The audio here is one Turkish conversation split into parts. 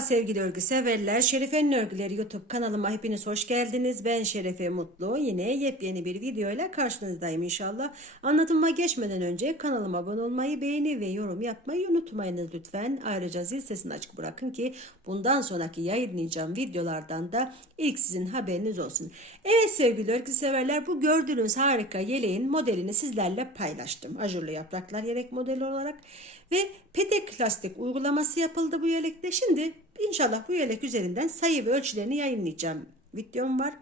Merhaba sevgili örgü severler. Şerife'nin örgüleri YouTube kanalıma hepiniz hoş geldiniz. Ben Şerefe Mutlu. Yine yepyeni bir video ile karşınızdayım inşallah. Anlatıma geçmeden önce kanalıma abone olmayı, beğeni ve yorum yapmayı unutmayınız lütfen. Ayrıca zil sesini açık bırakın ki bundan sonraki yayınlayacağım videolardan da ilk sizin haberiniz olsun. Evet sevgili örgü severler bu gördüğünüz harika yeleğin modelini sizlerle paylaştım. Ajurlu yapraklar yelek modeli olarak. Ve petek lastik uygulaması yapıldı bu yelekte. Şimdi inşallah bu yelek üzerinden sayı ve ölçülerini yayınlayacağım videom var.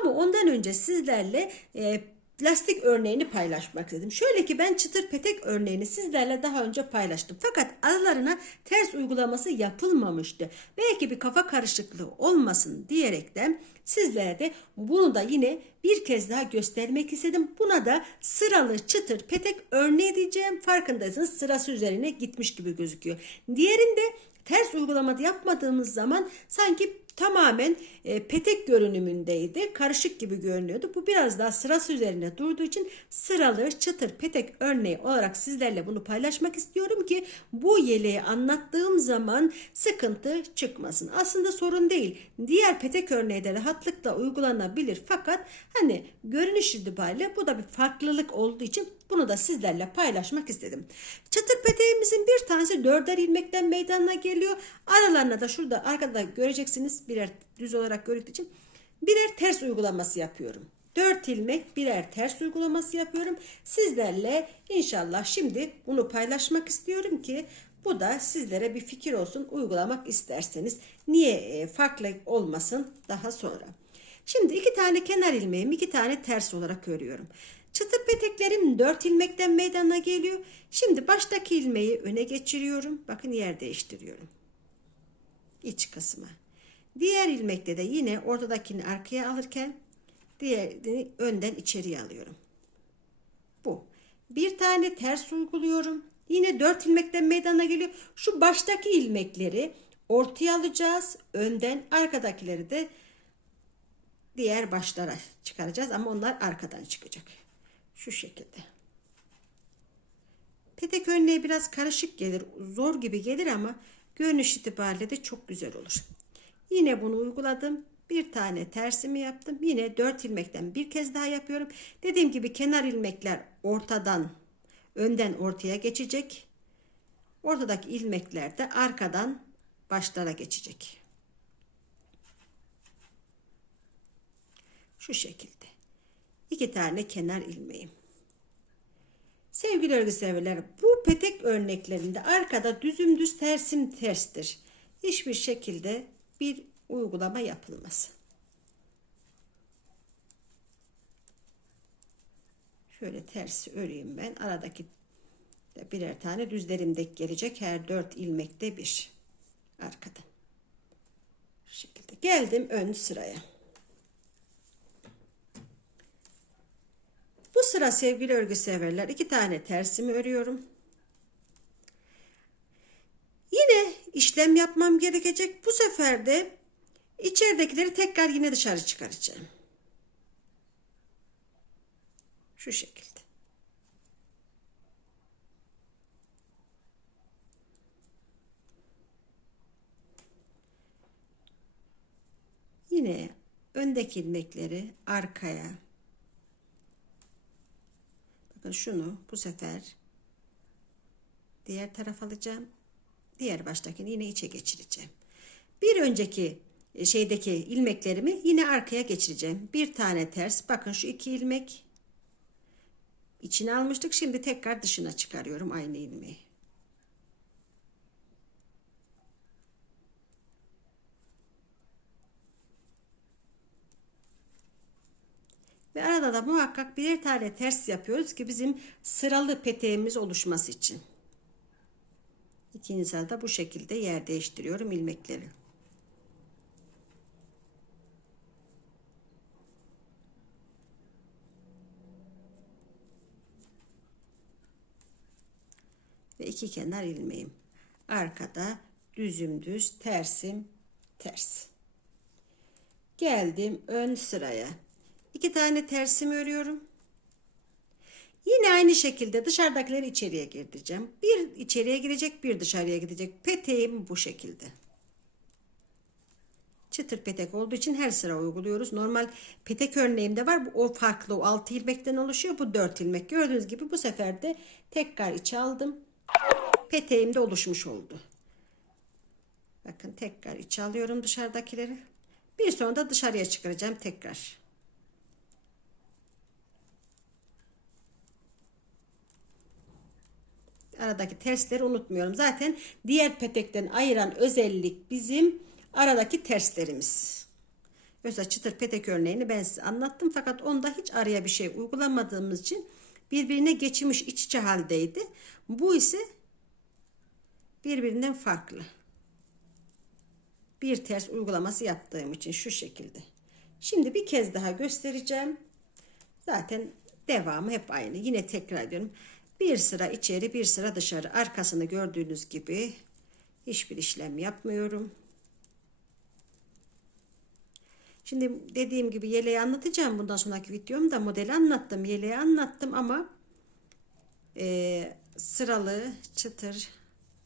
Ama ondan önce sizlerle e, lastik örneğini paylaşmak istedim. Şöyle ki ben çıtır petek örneğini sizlerle daha önce paylaştım. Fakat aralarına ters uygulaması yapılmamıştı. Belki bir kafa karışıklığı olmasın diyerekten sizlere de bunu da yine bir kez daha göstermek istedim. Buna da sıralı çıtır petek örneği diyeceğim. Farkındaysanız sırası üzerine gitmiş gibi gözüküyor. Diğerinde ters uygulamada yapmadığımız zaman sanki tamamen e, petek görünümündeydi. Karışık gibi görünüyordu. Bu biraz daha sırası üzerine durduğu için sıralı çıtır petek örneği olarak sizlerle bunu paylaşmak istiyorum ki bu yeleği anlattığım zaman sıkıntı çıkmasın. Aslında sorun değil. Diğer petek örneği de rahatlıkla uygulanabilir fakat hani görünüş itibariyle bu da bir farklılık olduğu için bunu da sizlerle paylaşmak istedim. Çıtır peteğimizin bir tanesi dörder ilmekten meydana geliyor. Aralarına da şurada arkada göreceksiniz birer düz olarak görüldüğü için birer ters uygulaması yapıyorum. 4 ilmek birer ters uygulaması yapıyorum. Sizlerle inşallah şimdi bunu paylaşmak istiyorum ki bu da sizlere bir fikir olsun uygulamak isterseniz. Niye e, farklı olmasın daha sonra. Şimdi iki tane kenar ilmeğimi iki tane ters olarak örüyorum. Çıtır peteklerim 4 ilmekten meydana geliyor. Şimdi baştaki ilmeği öne geçiriyorum. Bakın yer değiştiriyorum. İç kısmı. Diğer ilmekte de yine ortadakini arkaya alırken diğerini önden içeriye alıyorum. Bu. Bir tane ters uyguluyorum. Yine 4 ilmekten meydana geliyor. Şu baştaki ilmekleri ortaya alacağız. Önden arkadakileri de diğer başlara çıkaracağız ama onlar arkadan çıkacak. Şu şekilde. Petek örneği biraz karışık gelir, zor gibi gelir ama görünüş itibariyle de çok güzel olur. Yine bunu uyguladım. Bir tane tersimi yaptım. Yine 4 ilmekten bir kez daha yapıyorum. Dediğim gibi kenar ilmekler ortadan, önden ortaya geçecek. Ortadaki ilmekler de arkadan başlara geçecek. Şu şekilde. İki tane kenar ilmeğim. Sevgili örgü severler, bu petek örneklerinde arkada düzüm düz tersim terstir. Hiçbir şekilde bir uygulama yapılmaz. Şöyle tersi öreyim ben. Aradaki birer tane düzlerim dek gelecek. Her dört ilmekte bir. Arkadan. Şu şekilde. Geldim ön sıraya. Bu sıra sevgili örgü severler iki tane tersimi örüyorum. Yine işlem yapmam gerekecek. Bu sefer de içeridekileri tekrar yine dışarı çıkaracağım. Şu şekilde. Yine öndeki ilmekleri arkaya Şunu bu sefer diğer taraf alacağım. Diğer baştakini yine içe geçireceğim. Bir önceki e, şeydeki ilmeklerimi yine arkaya geçireceğim. Bir tane ters. Bakın şu iki ilmek içine almıştık. Şimdi tekrar dışına çıkarıyorum aynı ilmeği. Ve arada da muhakkak birer tane ters yapıyoruz ki bizim sıralı peteğimiz oluşması için. İkinci sırada bu şekilde yer değiştiriyorum ilmekleri. Ve iki kenar ilmeğim. Arkada düzüm düz, tersim ters. Geldim ön sıraya. İki tane tersimi örüyorum. Yine aynı şekilde dışarıdakileri içeriye girdireceğim. Bir içeriye girecek, bir dışarıya gidecek. Peteğim bu şekilde. çıtır petek olduğu için her sıra uyguluyoruz. Normal petek örneğimde var. O farklı. O 6 ilmekten oluşuyor. Bu 4 ilmek. Gördüğünüz gibi bu sefer de tekrar içe aldım. Peteğim de oluşmuş oldu. Bakın tekrar içe alıyorum dışarıdakileri. Bir sonra da dışarıya çıkaracağım tekrar. Aradaki tersleri unutmuyorum. Zaten diğer petekten ayıran özellik bizim aradaki terslerimiz. Mesela çıtır petek örneğini ben size anlattım fakat onda hiç araya bir şey uygulamadığımız için birbirine geçmiş iç içe haldeydi. Bu ise birbirinden farklı. Bir ters uygulaması yaptığım için şu şekilde. Şimdi bir kez daha göstereceğim. Zaten devamı hep aynı. Yine tekrar ediyorum. Bir sıra içeri bir sıra dışarı. Arkasını gördüğünüz gibi hiçbir işlem yapmıyorum. Şimdi dediğim gibi yeleği anlatacağım. Bundan sonraki videomda modeli anlattım. Yeleği anlattım ama e, sıralı çıtır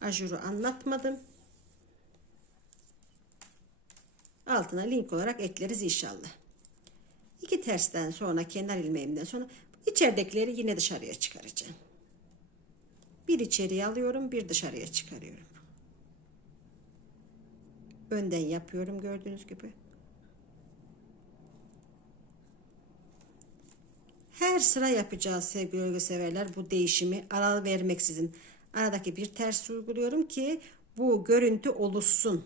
ajuru anlatmadım. Altına link olarak ekleriz inşallah. İki tersten sonra kenar ilmeğimden sonra içeridekileri yine dışarıya çıkaracağım. Bir içeriye alıyorum, bir dışarıya çıkarıyorum. Önden yapıyorum gördüğünüz gibi. Her sıra yapacağız sevgili örgü severler bu değişimi ara vermeksizin. Aradaki bir ters uyguluyorum ki bu görüntü oluşsun.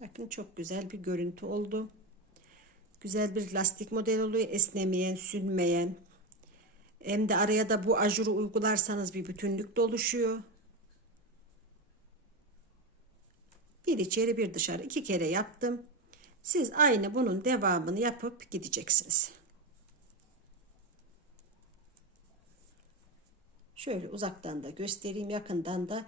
Bakın çok güzel bir görüntü oldu. Güzel bir lastik model oluyor. Esnemeyen, sünmeyen. Hem de araya da bu ajuru uygularsanız bir bütünlük de oluşuyor. Bir içeri bir dışarı iki kere yaptım. Siz aynı bunun devamını yapıp gideceksiniz. Şöyle uzaktan da göstereyim yakından da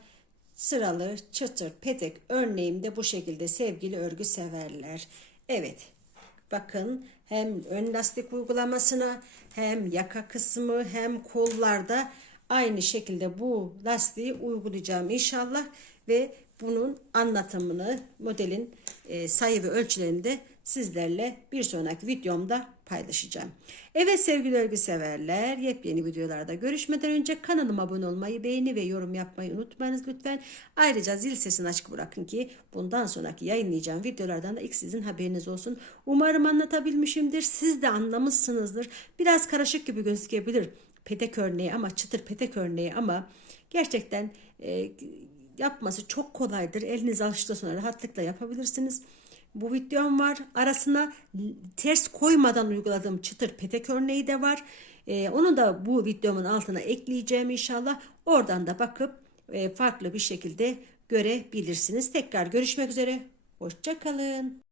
sıralı çıtır petek örneğimde bu şekilde sevgili örgü severler. Evet bakın hem ön lastik uygulamasına hem yaka kısmı hem kollarda aynı şekilde bu lastiği uygulayacağım inşallah. Ve bunun anlatımını modelin e, sayı ve ölçülerini de sizlerle bir sonraki videomda paylaşacağım. Evet sevgili örgü severler yepyeni videolarda görüşmeden önce kanalıma abone olmayı beğeni ve yorum yapmayı unutmayınız lütfen. Ayrıca zil sesini açık bırakın ki bundan sonraki yayınlayacağım videolardan da ilk sizin haberiniz olsun. Umarım anlatabilmişimdir. Siz de anlamışsınızdır. Biraz karışık gibi gözükebilir petek örneği ama çıtır petek örneği ama gerçekten e, yapması çok kolaydır. Eliniz alıştıktan sonra rahatlıkla yapabilirsiniz. Bu videom var. Arasına ters koymadan uyguladığım çıtır petek örneği de var. Ee, onu da bu videomun altına ekleyeceğim inşallah. Oradan da bakıp e, farklı bir şekilde görebilirsiniz. Tekrar görüşmek üzere. Hoşçakalın.